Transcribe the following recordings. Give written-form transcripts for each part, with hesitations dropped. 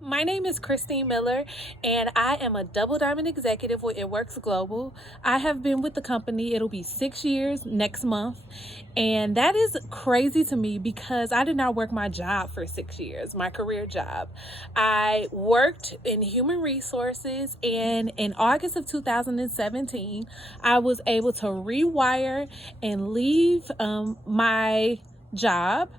My name is Christine Miller, and I am a double diamond executive with It Works Global. I have been with the company, it'll be 6 years next month, and that is crazy to me because I did not work my job for 6 years, my career job. I worked in human resources, and in August of 2017, I was able to rewire and leave my job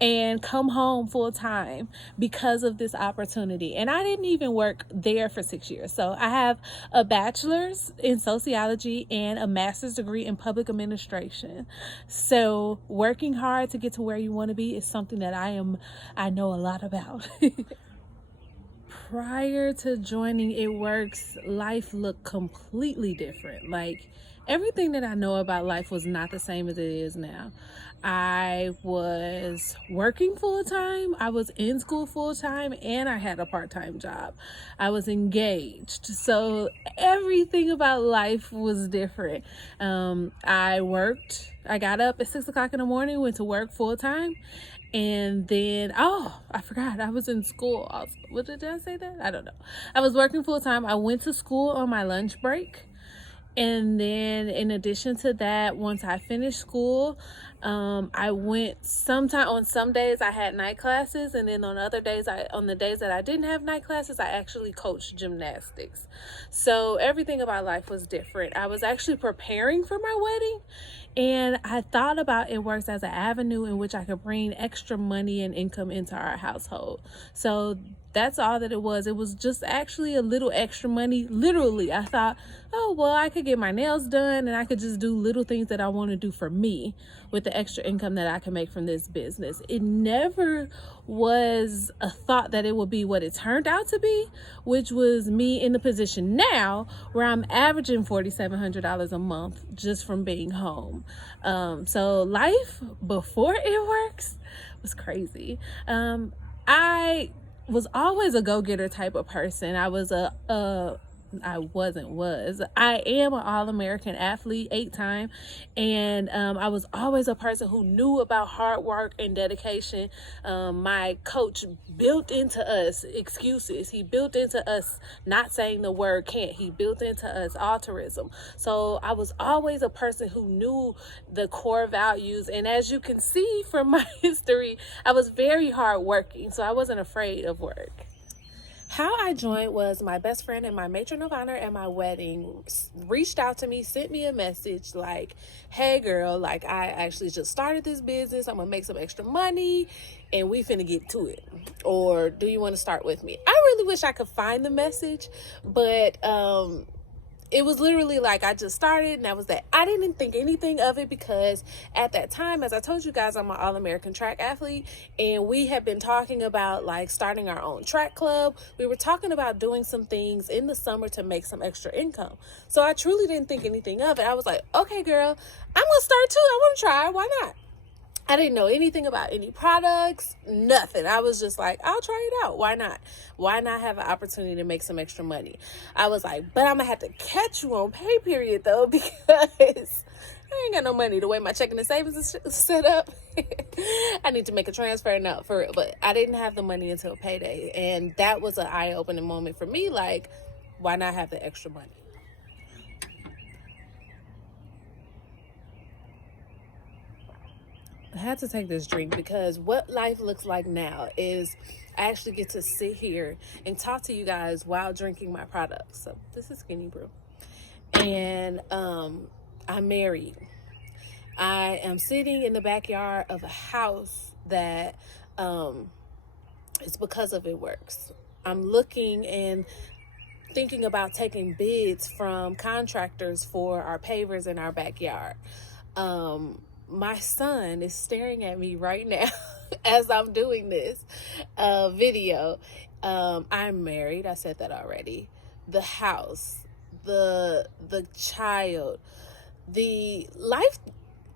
and come home full time because of this opportunity. And I didn't even work there for 6 years. So I have a bachelor's in sociology and a master's degree in public administration. So working hard to get to where you want to be is something that I know a lot about. Prior to joining It Works, life looked completely different. Like everything that I know about life was not the same as it is now. I was working full time, I was in school full time, and I had a part time job. I was engaged. So everything about life was different. I got up at 6 o'clock in the morning, went to work full time. And then, I forgot, I was in school also. What did I say that? I don't know. I was working full time. I went to school on my lunch break. And then in addition to that, once I finished school, I went sometime on some days I had night classes, and then on other days, on the days that I didn't have night classes, I actually coached gymnastics. So everything about life was different. I was actually preparing for my wedding, and I thought about It Works as an avenue in which I could bring extra money and income into our household. So that's all that it was. It was just actually a little extra money. Literally, I thought, oh, well, I could get my nails done and I could just do little things that I want to do for me with the extra income that I can make from this business. It never was a thought that it would be what it turned out to be, which was me in the position now where I'm averaging $4,700 a month just from being home. So life before It Works was crazy. I was always a go-getter type of person. I am an All-American athlete 8 time, and I was always a person who knew about hard work and dedication. My coach built into us excuses. He built into us not saying the word can't. He built into us altruism. So I was always a person who knew the core values, and as you can see from my history, I was very hardworking, so I wasn't afraid of work. How I joined was my best friend and my matron of honor at my wedding reached out to me, sent me a message like, hey girl, like I actually just started this business. I'm gonna make some extra money and we finna get to it. Or do you want to start with me? I really wish I could find the message, but it was literally like I just started and that was that. I didn't think anything of it because at that time, as I told you guys, I'm an All-American track athlete, and we had been talking about like starting our own track club. We were talking about doing some things in the summer to make some extra income. So I truly didn't think anything of it. I was like, okay, girl, I'm gonna start too. I want to try. Why not? I didn't know anything about any products, nothing. I was just like, I'll try it out. Why not? Why not have an opportunity to make some extra money? I was like, but I'm going to have to catch you on pay period though, because I ain't got no money the way my checking and savings is set up. I need to make a transfer now for it, but I didn't have the money until payday. And that was an eye-opening moment for me. Like, why not have the extra money? I had to take this drink because what life looks like now is I actually get to sit here and talk to you guys while drinking my products. So this is Skinny Brew. And I'm married. I am sitting in the backyard of a house that it's because of It Works. I'm looking and thinking about taking bids from contractors for our pavers in our backyard. My son is staring at me right now as I'm doing this video. I'm married. I said that already. The house, the child, the life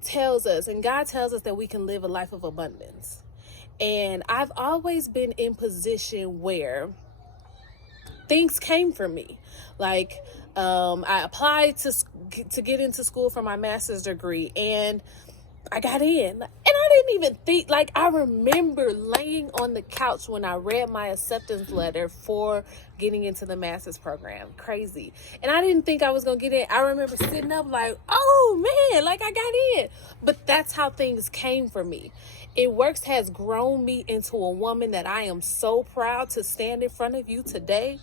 tells us, and God tells us that we can live a life of abundance. And I've always been in position where things came for me. Like I applied to get into school for my master's degree, and I got in, and I didn't even think, like, I remember laying on the couch when I read my acceptance letter for getting into the master's program. Crazy. And I didn't think I was going to get in. I remember sitting up like, oh man, like I got in. But that's how things came for me. It Works has grown me into a woman that I am so proud to stand in front of you today,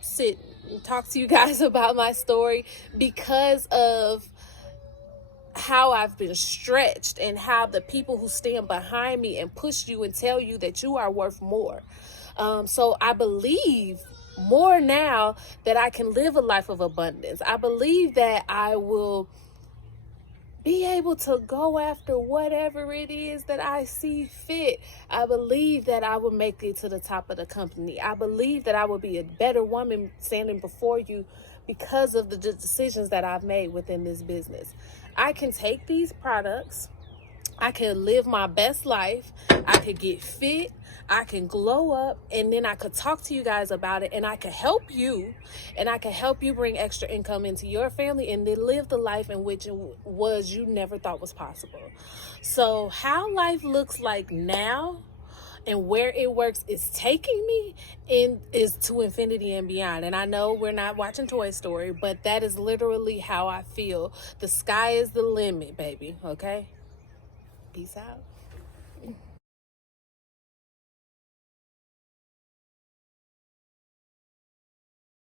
sit and talk to you guys about my story, because of how I've been stretched and how the people who stand behind me and push you and tell you that you are worth more. So I believe more now that I can live a life of abundance. I believe that I will be able to go after whatever it is that I see fit. I believe that I will make it to the top of the company. I believe that I will be a better woman standing before you because of the decisions that I've made within this business. I can take these products, I can live my best life, I could get fit, I can glow up, and then I could talk to you guys about it, and I could help you, and I can help you bring extra income into your family and then live the life in which it was you never thought was possible. So how life looks like now and where It Works is taking me is to infinity and beyond. And I know we're not watching Toy Story, but that is literally how I feel. The sky is the limit, baby. Okay? Peace out.